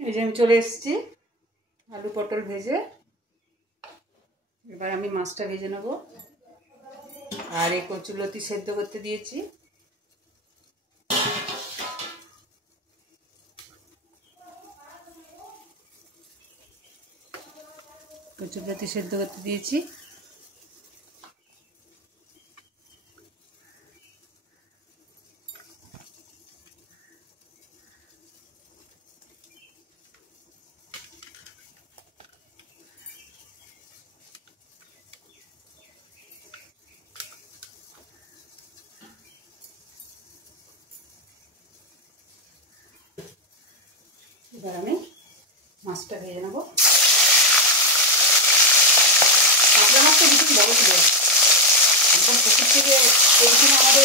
এই যে আমি চলে এসেছি আলু পটল ভেজে। এবার আমি মাছটা ভেজে নেব। আর এই কচুলতি সেদ্ধ করতে দিয়েছি। কচুলতি সেদ্ধ করতে দিয়েছি। এবার আমি মাছটা ভেজে নেব। কাতলা মাছটা ভীষণ বড় ছিল, একদম পুকুর থেকে। এইখানে আমাদের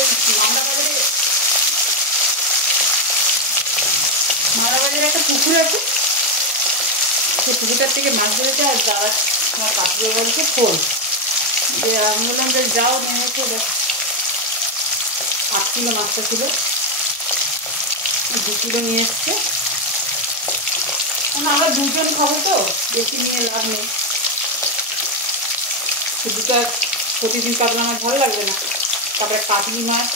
মাওড়া বাজারে একটা পুকুর আছে, সেই পুকুরটার থেকে মাছ ধরেছে। আর যারা আমার কাকুর বলছে খোল, যে আমি বললাম যে যাও নিয়ে এসো। 8 কিলো মাছটা ছিল, 2 কিলো নিয়ে এসছে। আমরা দুজন খাবো তো, বেশি নিয়ে লাভ নেই। শুধুটা প্রতিদিন কাতলা মাছ ভালো লাগবে না। তারপরে কাতলি মাছ,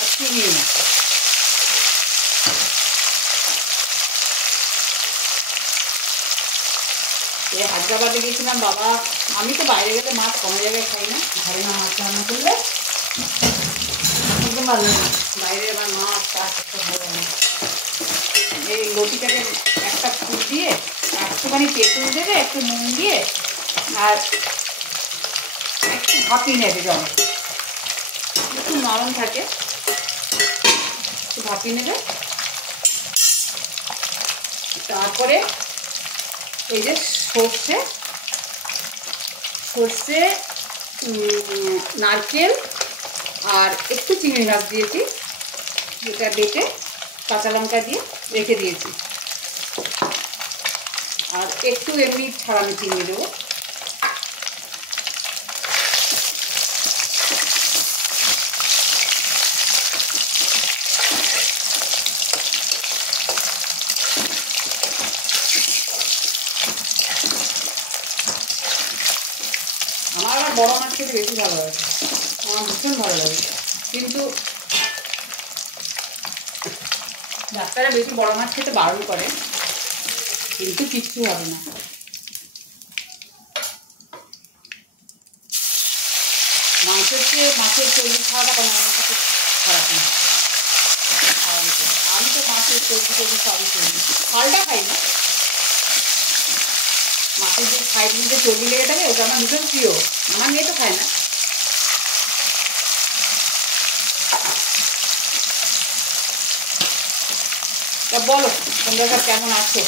আর চিংড়ি মাছ। এই হায়দ্রাবাদে গেছিলাম বাবা। আমি তো বাইরে গেলে মাছ কোনো জায়গায় খাই না, ঘরে না মাছ রান্না করলে বুঝতে পারলো না। বাইরে আবার মাছ চাষ করতে ভালো না। এই রুটিটাকে একটা ফুল দিয়ে একটুখানি তেঁতুল দেবে, একটু নুন দিয়ে, আর একটু ভাপিয়ে নেবে জল, একটু নরম থাকে, একটু ভাপিয়ে নেবে। তারপরে এই যে সর্ষে নারকেল আর একটু চিংড়ি মাছ দিয়েছি, যেটা বেটে কাঁচা লঙ্কা দিয়ে রেখে দিয়েছি। আর একটু এমনি ছাড়ানো চিংড়ি দেবো। আমার আবার বড় মাছ খেতে বেশি ভালো লাগে, আমার ভীষণ ভালো লাগে। কিন্তু ডাক্তাররা বেশি বড় মাছ খেতে বারণ করে, কিন্তু কিচ্ছু হবে না। মাংসের চেয়ে মাছের চর্বি খাওয়াটা কোনো আমার কাছে খারাপ না। আমি তো মাছের চর্বি সবই চর্বি, ফলটা খাই না। মাছের যে সাইড দিয়ে চর্বি লেগে থাকে, ওটা আমার ভীষণ প্রিয়। আমার মেয়ে তো খায় না। তা বলো তোমরা সব কেমন আছো?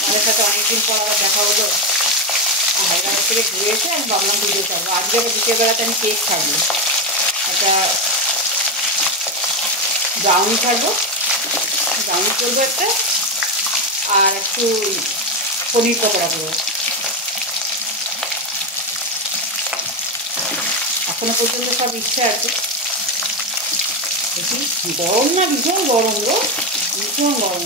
আমাদের সাথে অনেকদিন পর আবার দেখা হলো। হায়দ্রাবাদ থেকে ঘুরে এসে আমি ভাবলাম ভিডিও করবো। আজকে আবার বিকেলবেলাতে আমি কেক খাবো, একটা ব্রাউনি খাবো, ব্রাউনি করবো একটা, আর একটু পনির পকোড়া করবো। এখনো পর্যন্ত সব ইচ্ছা আছে। দেখি গরম না, ভীষণ গরম গো, ভীষণ গরম।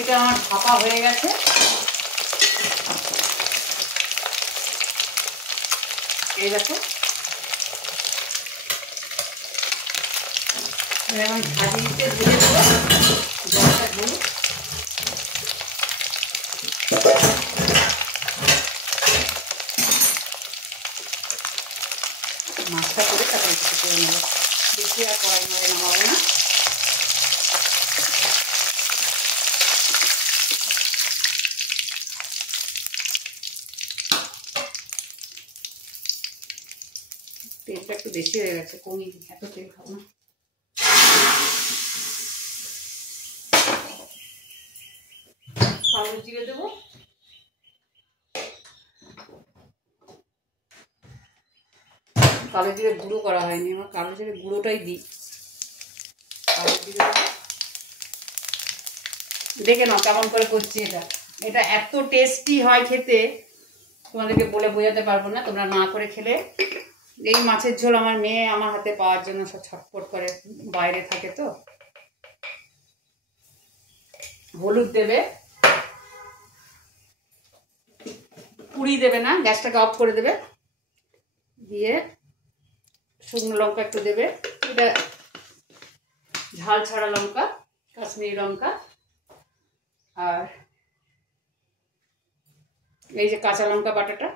এটা আমার ভাপা হয়ে গেছে। এই দেখো, এখন ভাজিতে ধুয়ে দেবো, জলটা ধুয়ে মাছটা করে তারপরে একটু করে নেবো। বেশি আর কড়াই মারে নামাবো না। তেলটা একটু বেশি হয়ে গেছে, কমিয়ে দিই, এত তেল খাবো না। কালো জিরে দেবো, কালো জিরে গুঁড়ো করা হয়নি, আমার কালো জিরে গুঁড়োটাই দিই। কালো জিরে দেখে নাও কেমন করে করছি। এটা এটা এত টেস্টি হয় খেতে, তোমাদেরকে বলে বোঝাতে পারবো না। তোমরা না করে খেলে। এই মাছের ঝোল আমার মেয়ে আমার হাতে পাওয়ার জন্য সব ছটফট করে, বাইরে থাকে তো। হলুদ দেবে, পুরি দেবে না, গ্যাসটাকে অফ করে দেবে, দিয়ে শুকনো লঙ্কা একটু দেবে, এটা ঝাল ছাড়া লঙ্কা, কাশ্মীরি লঙ্কা, আর এই যে কাঁচা লঙ্কা বাটাটা,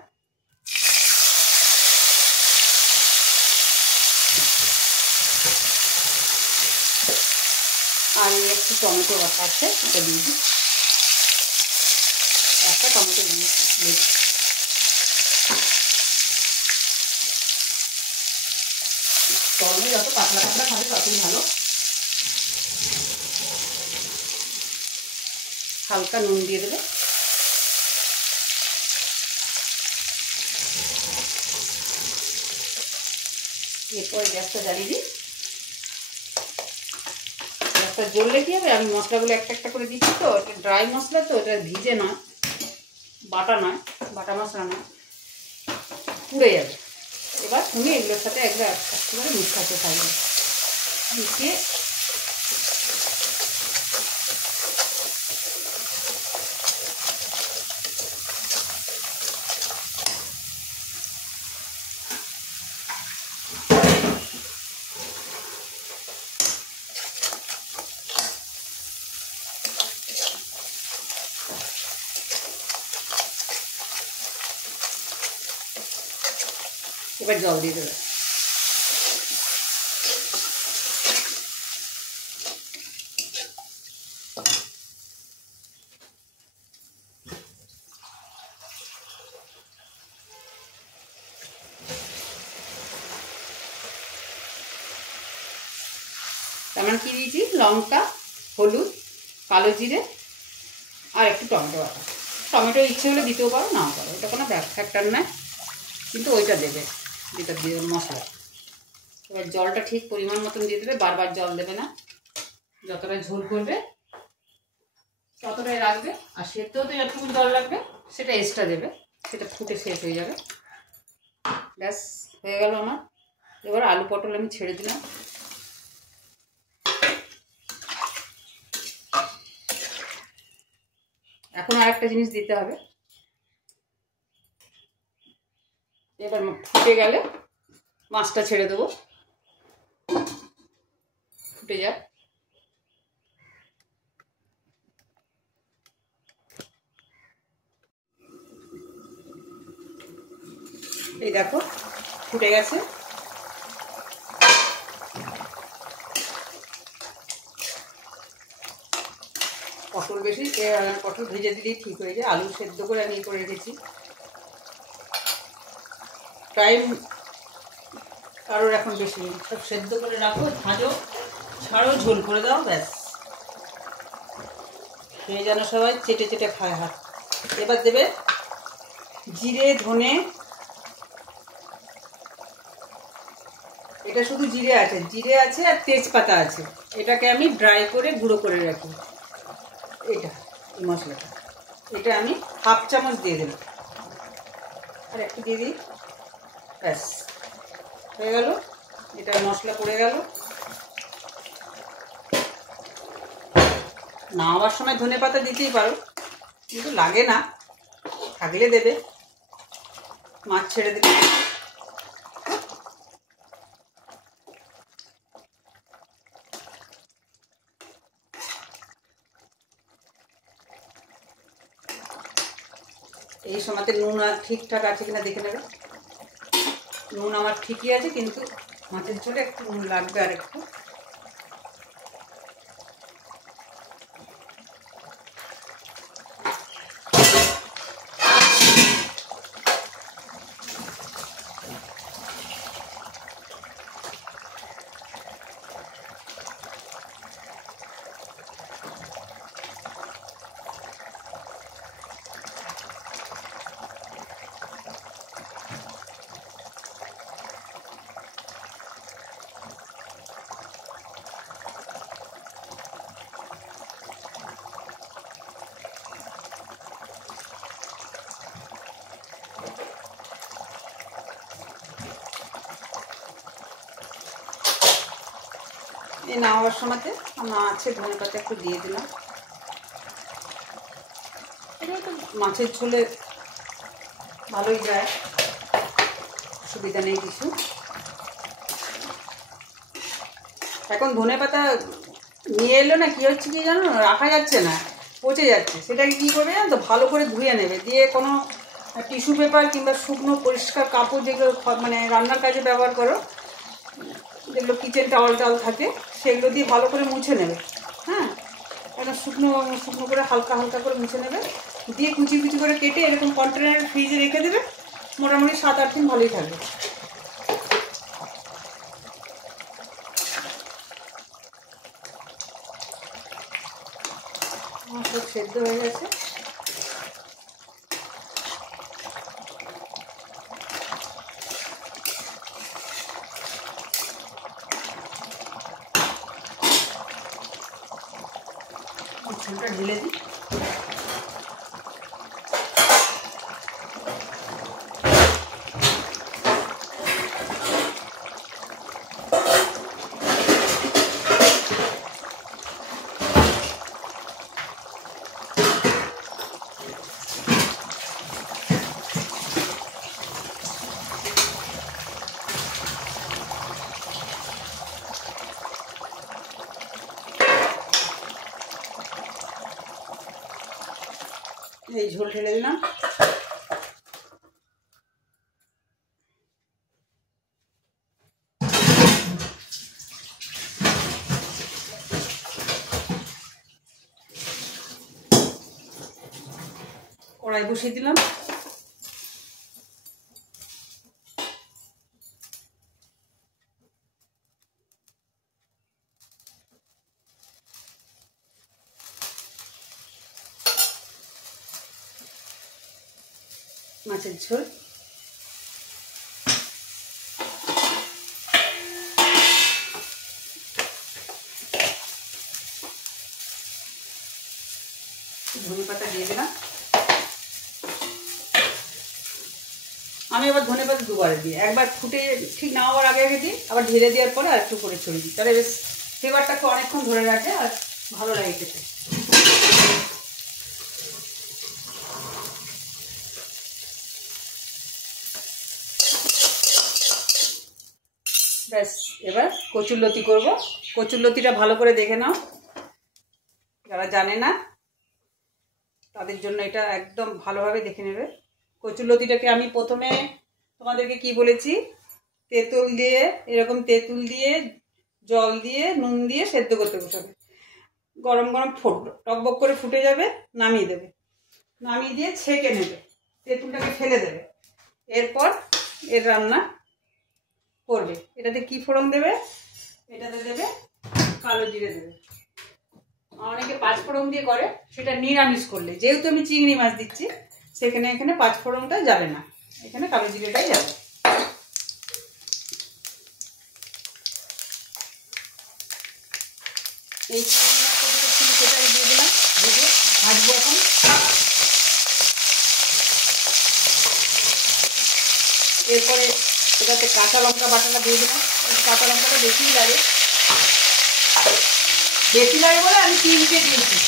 আর একটু টমেটো বাটা আছে, এটা দিয়ে দিই। একটা টমেটো দিয়ে গরমে যত পাতলা পাতলা খাবে ততই ভালো। হালকা নুন দিয়ে দেবে, এরপরে গ্যাসটা জ্বালিয়ে দিই। গ্যাসটা জ্বললে কি হবে, আমি মশলাগুলো একটা একটা করে দিচ্ছি তো, এটা ড্রাই মশলা তো, এটা ভিজে নয়, বাটা নয়, বাটা মশলা নয়, পুড়ে যাবে। এবার তুমি এগুলোর সাথে একবার একটু করে মিশাতে থাকবে, মিশিয়ে এবার জল দিয়ে দেবে। তার মানে কি দিয়েছি, লঙ্কা, হলুদ, কালো জিরে আর একটু টমেটো বাটা। টমেটো ইচ্ছে হলে দিতেও পারো, নাও পারো, এটা কোনো ফ্যাক্টর নয়, কিন্তু ওইটা দেবে যেটা দিয়ে মশলা। এবার জলটা ঠিক পরিমাণ মতন দিয়ে দেবে, বারবার জল দেবে না, যতটা ঝোল করবে ততটাই রাখবে। আর সেদ্ধতে যতটুকু জল লাগবে সেটা এক্সট্রা দেবে, সেটা ফুটে শেষ হয়ে যাবে। ব্যাস হয়ে গেল আমার। এবার আলু পটল আমি ছেড়ে দিলাম। এখন আর একটা জিনিস দিতে হবে, এবার ফুটে গেলে মাছটা ছেড়ে দেবো, ফুটে যাক। এই দেখো ফুটে গেছে। পটল বেশি, পটল ভেজে দিলেই ঠিক হয়ে যায়। আলু সেদ্ধ করে আমি করে রেখেছি। টাইম কারোর এখন বেশি নেই, সব সেদ্ধ করে রাখো, ভাজো, ছাড়ো, ঝোল করে দাও, ব্যাস। খেয়ে যেন সবাই চেটে চেটে খায় হাত। এবার দেবে জিরে, ধনে, এটা শুধু জিরে আছে, জিরে আছে আর তেজপাতা আছে, এটাকে আমি ড্রাই করে গুঁড়ো করে রাখি। এটা এই মশলাটা, এটা আমি হাফ চামচ দিয়ে দেব, আর একটু দিয়ে দিই, ব্যাস হয়ে গেল। এটা মশলা পড়ে গেল। নামাবার সময় ধনে পাতা দিতেই পারো, কিন্তু লাগে না, থাকলে দেবে। মাছ ছেড়ে দেবে। এই সময়তে নুন আর ঠিকঠাক আছে কিনা দেখে নেবে। নুন আমার ঠিকই আছে, কিন্তু মাছের ঝোলে একটু নুন লাগবে আর একটু। এই নামাবার সময়তে আমার আছে ধনে পাতা একটু দিয়ে দিলাম। এটা তো মাছের ঝোলে ভালোই যায়, অসুবিধা নেই কিছু। এখন ধনে পাতা নিয়ে এলো না, কি হচ্ছে কি জানো, রাখা যাচ্ছে না, পচে যাচ্ছে। সেটাকে কী করবে জানো তো, ভালো করে ধুয়ে নেবে, দিয়ে কোনো টিস্যু পেপার কিংবা শুকনো পরিষ্কার কাপড় যেগুলো মানে রান্নার কাজে ব্যবহার করো, যেগুলো কিচেন টাওয়াল টাওয়াল থাকে, সেগুলো দিয়ে ভালো করে মুছে নেবে। হ্যাঁ, একটা শুকনো শুকনো করে হালকা হালকা করে মুছে নেবে, দিয়ে কুচি কুচি করে কেটে এরকম কন্টেনার ফ্রিজে রেখে দেবে, মোটামুটি 7-8 দিন ভালোই থাকবে। আমার সব সেদ্ধ হয়ে গেছে। ঝোলটা ঢেলে দিই। এই ঝোল ঢেলে দিলাম। কড়াই বসিয়ে দিলাম। মাছের ঝোল, ধনে পাতা দিয়ে দিলাম। আমি আবার ধনে পাতা দুবারে দিই, একবার ফুটে ঠিক নামাবার আগে আগে দিই, আবার ঢেলে দেওয়ার পরে আর একটু করে ছড়িয়ে দিই, তাহলে বেশ ফ্লেভারটাকে অনেকক্ষণ ধরে রাখে আর ভালো লাগে খেতে। ব্যাস, এবার কচুরলতি করব। কচুরলতিটা ভালো করে দেখে নাও, যারা জানে না তাদের জন্য এটা একদম ভালোভাবে দেখে নেবে। কচুরলতিটাকে আমি প্রথমে তোমাদেরকে কি বলেছি, তেঁতুল দিয়ে, এরকম তেঁতুল দিয়ে জল দিয়ে নুন দিয়ে সেদ্ধ করতে বসাবে। গরম গরম টকবক করে ফুটে যাবে, নামিয়ে দেবে, নামিয়ে দিয়ে ছেঁকে নেবে, তেঁতুলটাকে ফেলে দেবে। এরপর এর রান্না করবে। এটাতে কি ফোড়ন দেবে, এটাতে দেবে কালো জিরে দেবে। অনেকে 5 ফোড়ন দিয়ে করে, সেটা নিরামিষ করলে। যেহেতু আমি চিংড়ি মাছ দিচ্ছি সেখানে এখানে 5 ফোড়নটা যাবে না, এখানে কালো জিরেটাই যাবে। এই চিংড়ি মাছটা ছিল সেটাই দিয়ে দিলাম, ভেজে ভাজবো এখন। এরপরে এটাতে কাঁচা লঙ্কা বাটাটা দিয়ে দিলাম। কাঁচা লঙ্কাটা বেশিই লাগে, বেশি লাগে বলে আমি 3টে দিয়েছি।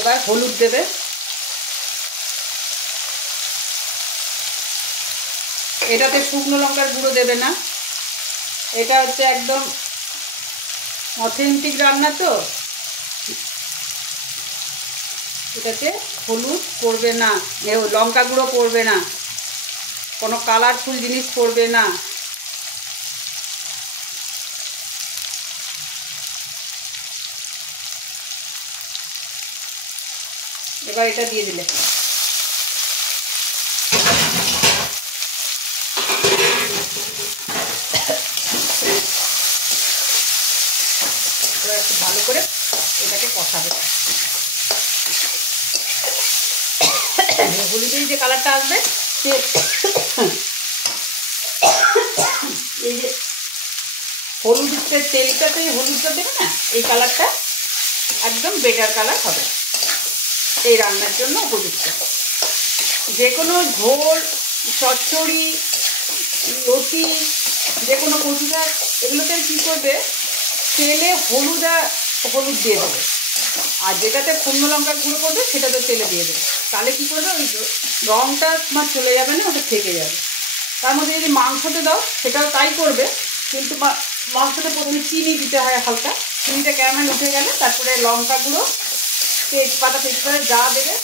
এবার হলুদ দেবে, এটাতে শুকনো লঙ্কার গুঁড়ো দেবে না, এটা হচ্ছে একদম অথেন্টিক রান্না, তো এটাতে হলুদ পড়বে না, লঙ্কা গুঁড়ো পড়বে না, কোনো কালারফুল জিনিস পড়বে না। এবার এটা দিয়ে দিলে একটু ভালো করে এটাকে কষাবে। হলুদের যে কালারটা আসবে, সে এই যে হলুদের তেলটাতে হলুদটা দেবে না, এই কালারটা একদম বেটার কালার হবে, এই রান্নার জন্য উপযুক্ত। যে কোনো ঝোল, চচ্চড়ি, লতি, যে কোনো কচু শাক এগুলোতে কী করবে, তেলে হলুদ দিয়ে দেবে, আর যেটাতে শুকনো লঙ্কার গুঁড়ো করবে সেটাতে তেলে দিয়ে দেবে। তাহলে কী করবে, ওই রঙটা তোমার চলে যাবে না, ওটা থেকে যাবে। তার মধ্যে যদি মাংসতে দাও সেটাও তাই করবে, কিন্তু মাংসতে প্রথমে চিনি দিতে হয় হালকা, চিনিটা ক্যারামেল উঠে গেলে তারপরে লঙ্কা গুঁড়ো, তেজপাতা যা দেবে,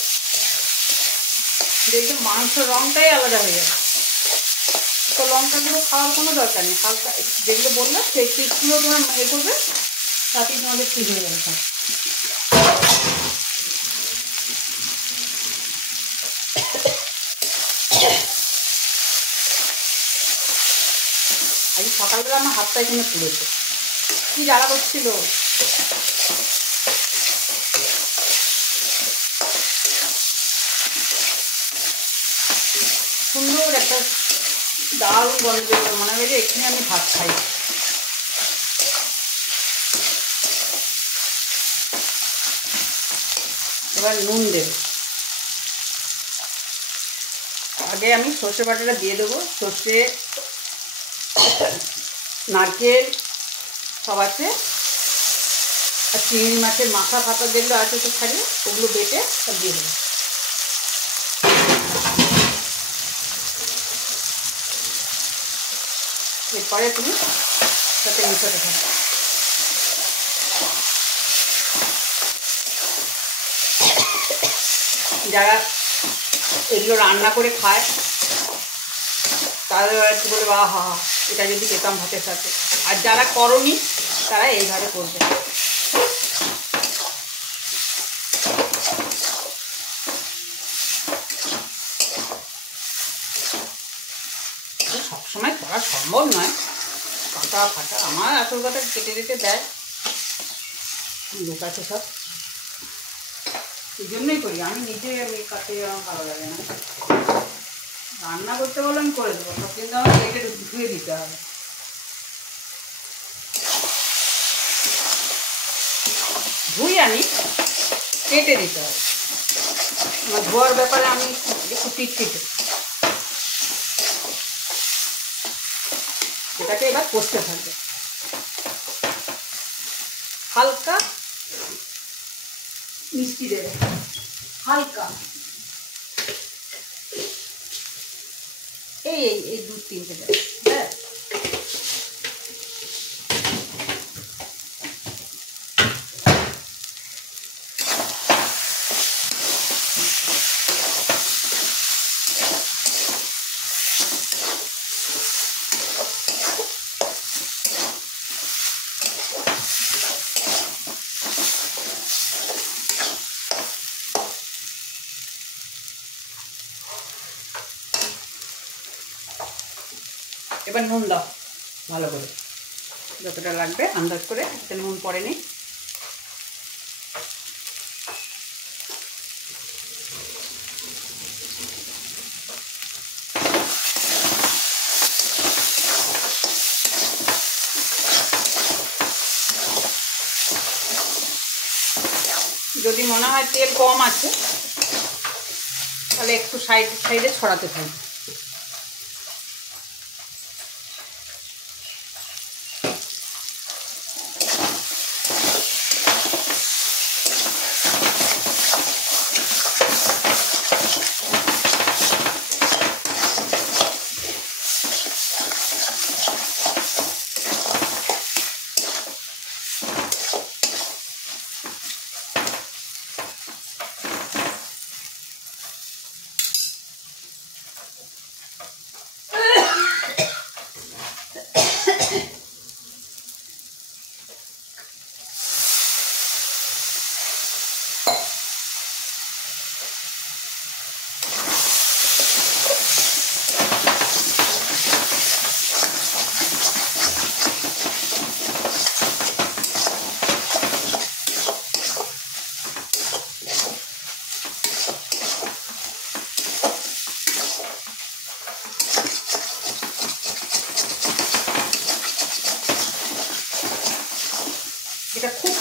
দেখবে মাংসের রঙটাই আলাদা হয়ে যাবে। তো লঙ্কা গুঁড়ো খাওয়ার কোনো দরকার নেই, হালকা যেগুলো বললাম সেই পিসগুলো তোমার করবে, তাতেই তোমাদের ঠিক হয়ে যাবে সব। আজ সকালবেলা আমার হাতটা এখানে পুড়েছে, কি জ্বালা করছিল। সুন্দর একটা দারুণ গন্ধ বেরোলো, মনে হয় যে এখানে আমি ভাত খাই। এবার নুন দেব, আগে আমি সর্ষে বাটাটা দিয়ে দেবো, সর্ষে, নারকেল সব আছে, আর চিংড়ি মাছের মাথা ফাতা যেগুলো আছে তো ছাড়িয়ে ওগুলো বেটে সব দিয়ে দেবো। এরপরে তুমি সাথে মিশাতে থাকো। যারা এগুলো রান্না করে খায় তারা একটু বলবে আহা এটা যদি পেতাম ভাতের সাথে, আর যারা করনি তারা এইভাবে করবে। সবসময় করা সম্ভব নয়, কাটা ফাটা, আমার আসল কথা কেটে কেটে দেয়, লোক আছে সব, এই জন্যই করি। আমি নিজে কাটতে আমার ভালো লাগে না, রান্না করতে বলে আমি করে দেবো, সব কিন্তু আমার কেটে ধুয়ে দিতে হবে। ধুই আমি, কেটে দিতে হবে, আমার ধোয়ার ব্যাপারে আমি একটু টিটটিটে। এটাকে এবার কষতে থাকবে, হালকা মিষ্টি দেবে, হালকা, এই এই এই 2-3 দেবে, হ্যাঁ। এবার নুন দাও ভালো করে, যতটা লাগবে আন্দাজ করে, নুন পরে নিই। যদি মনে হয় তেল কম আছে তাহলে একটু সাইডে ছড়াতে থাকবে।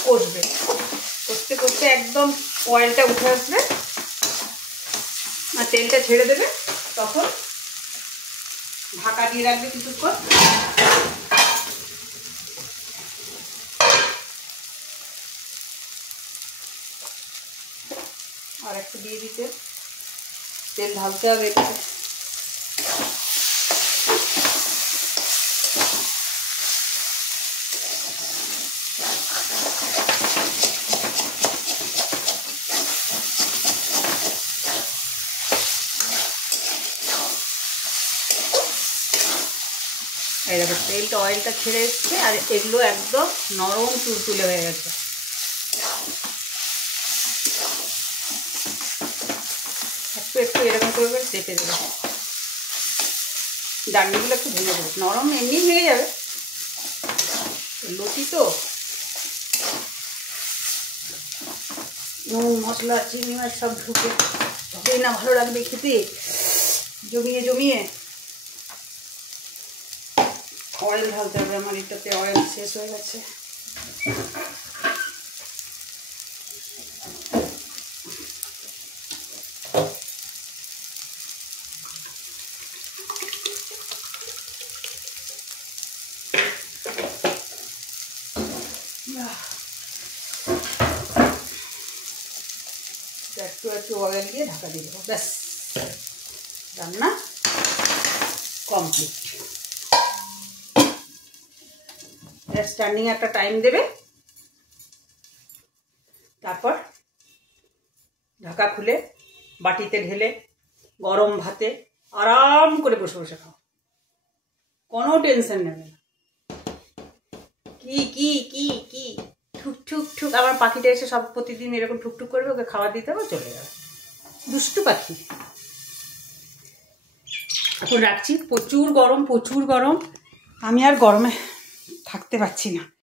কষবে, কষতে কষতে একদম অয়েলটা উঠে আসবে আর তেলটা ছেড়ে দেবে, তখন ঢাকা দিয়ে রাখবে কিছুক্ষণ। আর একটু দিয়ে দিতে, তেল ঢালতে হবে একটু। এই দেখো তেলটা অয়েলটা ছেড়ে এসছে আর এগুলো একদম নরম তুলতুলে হয়ে গেছে। একটু একটু এরকম করে চেপে দেবে, ডান্ডিগুলো একটু ভেঙে দেবে, নরম এমনি হয়ে যাবে, লতি তো। নুন মশলা চিনি মাছ সব ঢুকে তবেই না ভালো লাগবে খেতে, জমিয়ে জমিয়ে। অয়েল ঢালতে হবে, আমার এটাতে অয়েল শেষ হয়ে গেছে। একটু একটু অয়েল দিয়ে ঢাকা দিয়ে দেবো, ব্যাস রান্না কমপ্লিট। স্ট্যান্ডিং একটা টাইম দেবে, তারপর ঢাকা খুলে বাটিতে ঢেলে গরম ভাতে আরাম করে বসে বসে খাও, কোনো টেনশন নেবে না। কি কি কি কি ঠুক ঠুক ঠুক, আমার পাখিটা এসে সব প্রতিদিন এরকম ঠুকঠুক করবে, ওকে খাবার দিতে হবে, চলে যাবে, দুষ্টু পাখি। এখন রাখছি, প্রচুর গরম প্রচুর গরম, আমি আর গরমে থাকতে পারছি না।